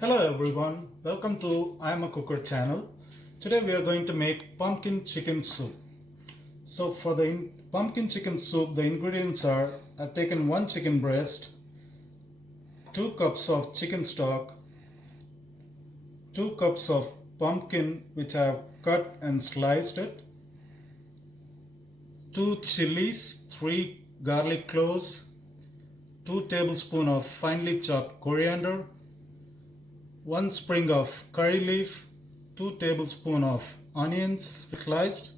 Hello everyone, welcome to imacooker channel. Today we are going to make pumpkin chicken soup. So for the pumpkin chicken soup, the ingredients are: I've taken 1 chicken breast, 2 cups of chicken stock, 2 cups of pumpkin which I have cut and sliced it, 2 chilies, 3 garlic cloves, 2 tablespoons of finely chopped coriander, 1 sprig of curry leaf, 2 tablespoons of onions sliced,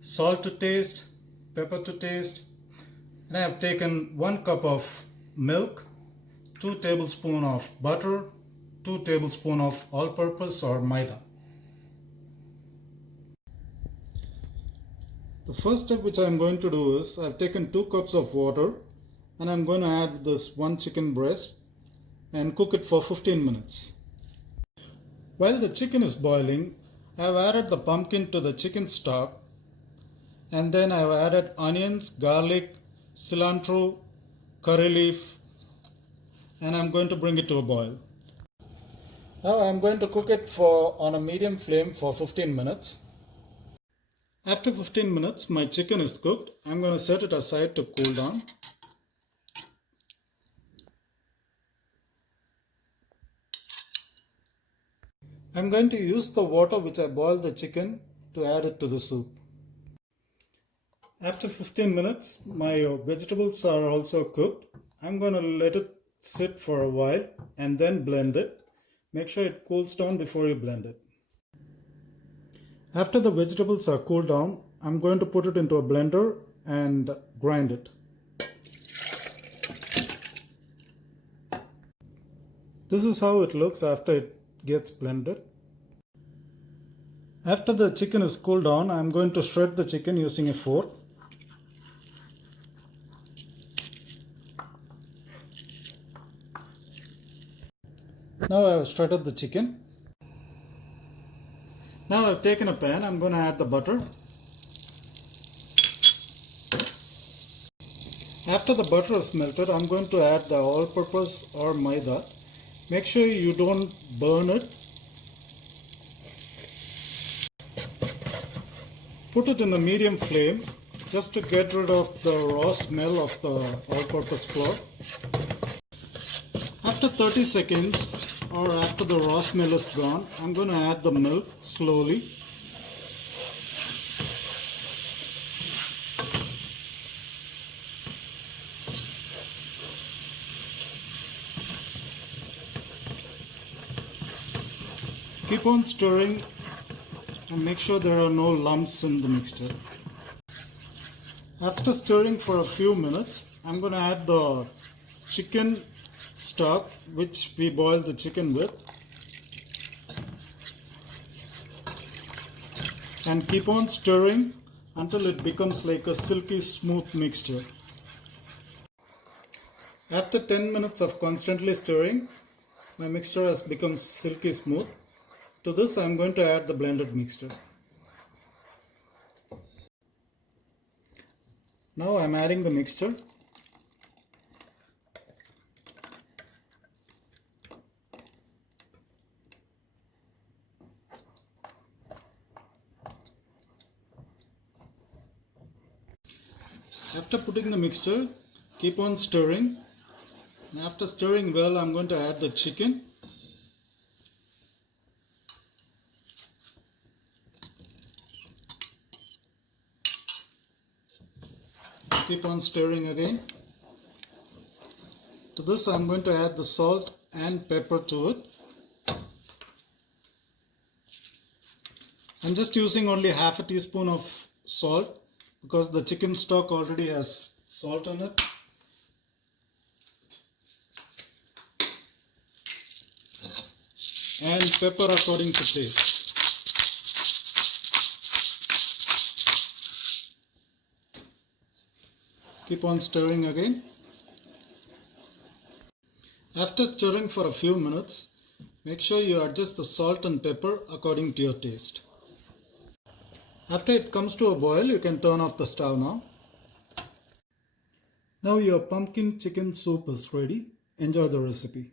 salt to taste, pepper to taste, and I have taken 1 cup of milk, 2 tablespoons of butter, 2 tablespoons of all-purpose or maida. The first step which I am going to do is I've taken 2 cups of water and I'm going to add this 1 chicken breast and cook it for 15 minutes. While the chicken is boiling, I have added the pumpkin to the chicken stock, and then I have added onions, garlic, cilantro, curry leaf, and I'm going to bring it to a boil. Now I'm going to cook it on a medium flame for 15 minutes. After 15 minutes, my chicken is cooked. I'm going to set it aside to cool down. I'm going to use the water which I boiled the chicken to add it to the soup. After 15 minutes, my vegetables are also cooked. I'm going to let it sit for a while and then blend it. Make sure it cools down before you blend it. After the vegetables are cooled down, I'm going to put it into a blender and grind it. This is how it looks after it gets blended. After the chicken is cooled down, I'm going to shred the chicken using a fork. Now I've shredded the chicken. Now I've taken a pan, I'm going to add the butter. After the butter is melted, I'm going to add the all-purpose or maida. Make sure you don't burn it. Put it in a medium flame just to get rid of the raw smell of the all-purpose flour. After 30 seconds or after the raw smell is gone, I'm going to add the milk slowly. Keep on stirring and make sure there are no lumps in the mixture. After stirring for a few minutes, I'm going to add the chicken stock which we boiled the chicken with, and keep on stirring until it becomes like a silky smooth mixture. After 10 minutes of constantly stirring, my mixture has become silky smooth. To this, I'm going to add the blended mixture. Now I'm adding the mixture. After putting the mixture, keep on stirring. And after stirring well, I'm going to add the chicken. Keep on stirring again. To this, I'm going to add the salt and pepper to it. I'm just using only half a teaspoon of salt because the chicken stock already has salt in it. And pepper according to taste. Keep on stirring again. After stirring for a few minutes, make sure you adjust the salt and pepper according to your taste. After it comes to a boil, you can turn off the stove now. Now your pumpkin chicken soup is ready. Enjoy the recipe.